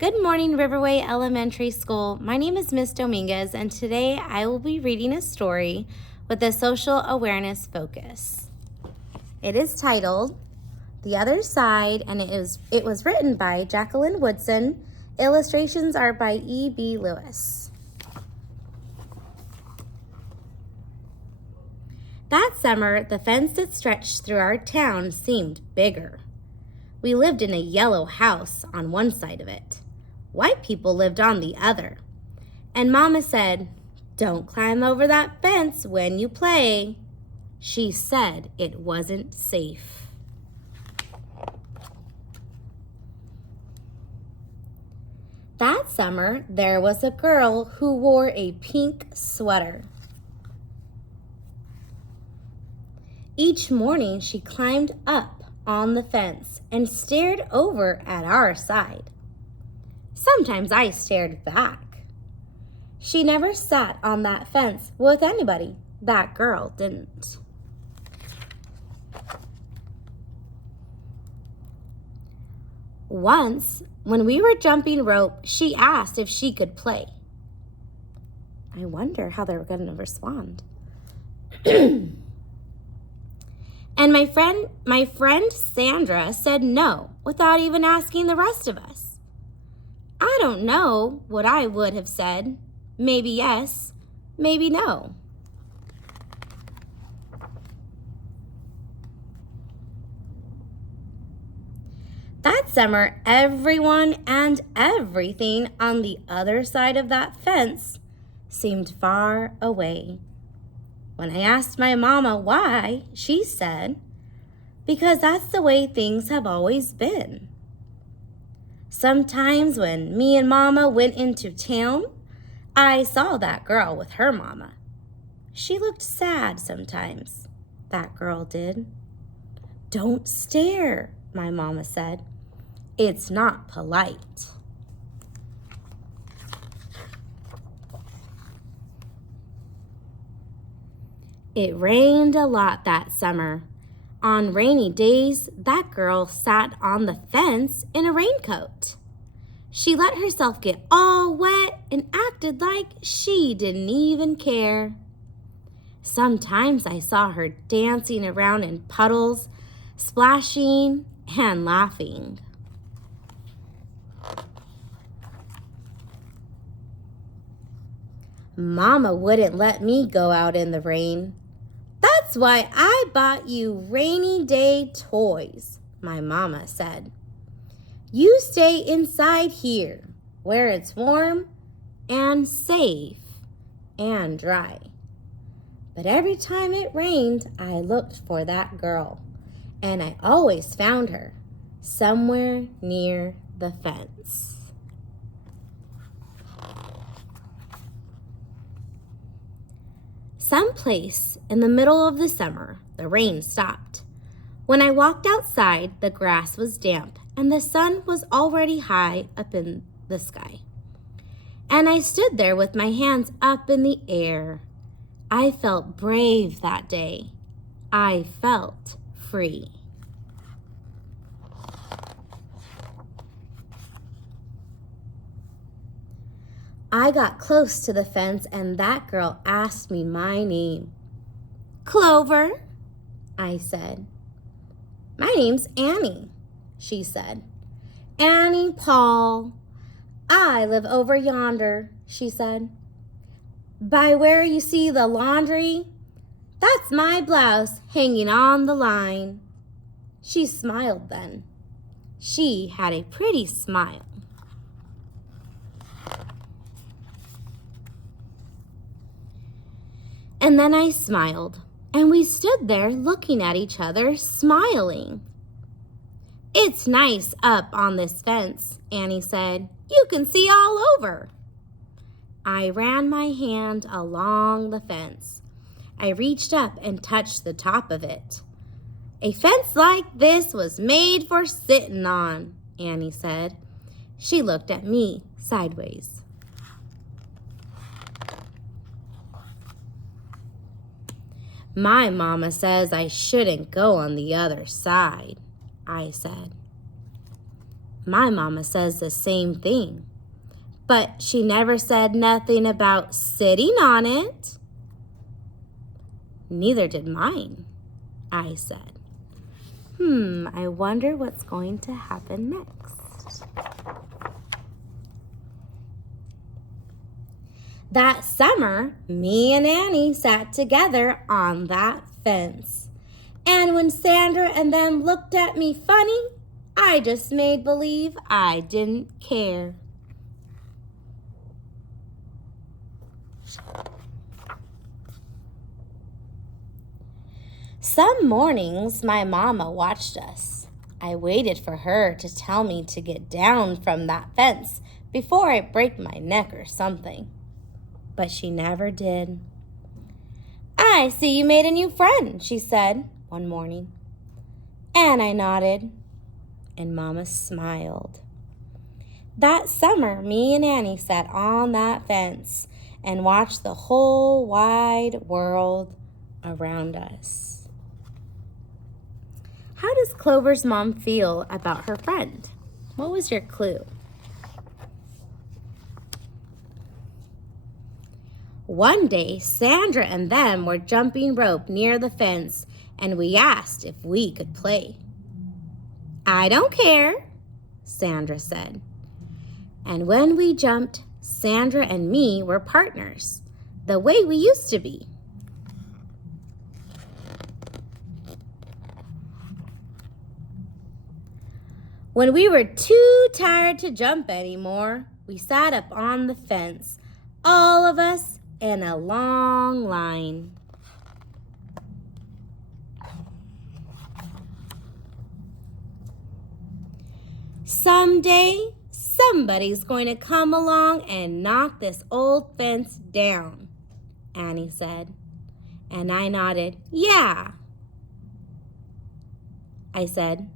Good morning, Riverway Elementary School. My name is Miss Dominguez, and today I will be reading a story with a social awareness focus. It is titled The Other Side, and it was written by Jacqueline Woodson. Illustrations are by E.B. Lewis. That summer, the fence that stretched through our town seemed bigger. We lived in a yellow house on one side of it. White people lived on the other. And Mama said, "Don't climb over that fence when you play." She said it wasn't safe. That summer, there was a girl who wore a pink sweater. Each morning, she climbed up on the fence and stared over at our side. Sometimes I stared back. She never sat on that fence with anybody. That girl didn't. Once, when we were jumping rope, she asked if she could play. I wonder how they were going to respond. And my friend Sandra said no without even asking the rest of us. I don't know what I would have said. Maybe yes, maybe no. That summer, everyone and everything on the other side of that fence seemed far away. When I asked my mama why, she said, "Because that's the way things have always been." Sometimes when me and Mama went into town, I saw that girl with her mama. She looked sad sometimes, that girl did. "Don't stare," my mama said. "It's not polite." It rained a lot that summer. On rainy days, that girl sat on the fence in a raincoat. She let herself get all wet and acted like she didn't even care. Sometimes I saw her dancing around in puddles, splashing and laughing. Mama wouldn't let me go out in the rain. "That's why I bought you rainy day toys," my mama said. "You stay inside here where it's warm and safe and dry." But every time it rained, I looked for that girl, and I always found her somewhere near the fence. Someplace in the middle of the summer, the rain stopped. When I walked outside, the grass was damp and the sun was already high up in the sky. And I stood there with my hands up in the air. I felt brave that day. I felt free. I got close to the fence and that girl asked me my name. "Clover," I said. "My name's Annie," she said. "Annie Paul. I live over yonder," she said. "By where you see the laundry, that's my blouse hanging on the line." She smiled then. She had a pretty smile. And then I smiled, and we stood there looking at each other, smiling. "It's nice up on this fence," Annie said. "You can see all over." I ran my hand along the fence. I reached up and touched the top of it. "A fence like this was made for sitting on," Annie said. She looked at me sideways. "My mama says I shouldn't go on the other side," I said. My mama says the same thing, but she never said nothing about sitting on it. Neither did mine, I said. I wonder what's going to happen next. That summer, me and Annie sat together on that fence. And when Sandra and them looked at me funny, I just made believe I didn't care. Some mornings, my mama watched us. I waited for her to tell me to get down from that fence before I break my neck or something. But she never did. I see you made a new friend, she said one morning. And I nodded, and Mama smiled. That summer, me and Annie sat on that fence and watched the whole wide world around us. How does Clover's mom feel about her friend? What was your clue? One day, Sandra and them were jumping rope near the fence, and we asked if we could play. I don't care, Sandra said. And when we jumped, Sandra and me were partners, the way we used to be. When we were too tired to jump anymore, we sat up on the fence, all of us in a long line. Someday, somebody's going to come along and knock this old fence down, Annie said. And I nodded, yeah. I said,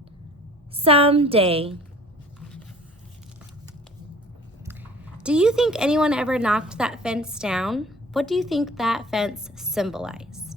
someday. Do you think anyone ever knocked that fence down? What do you think that fence symbolized?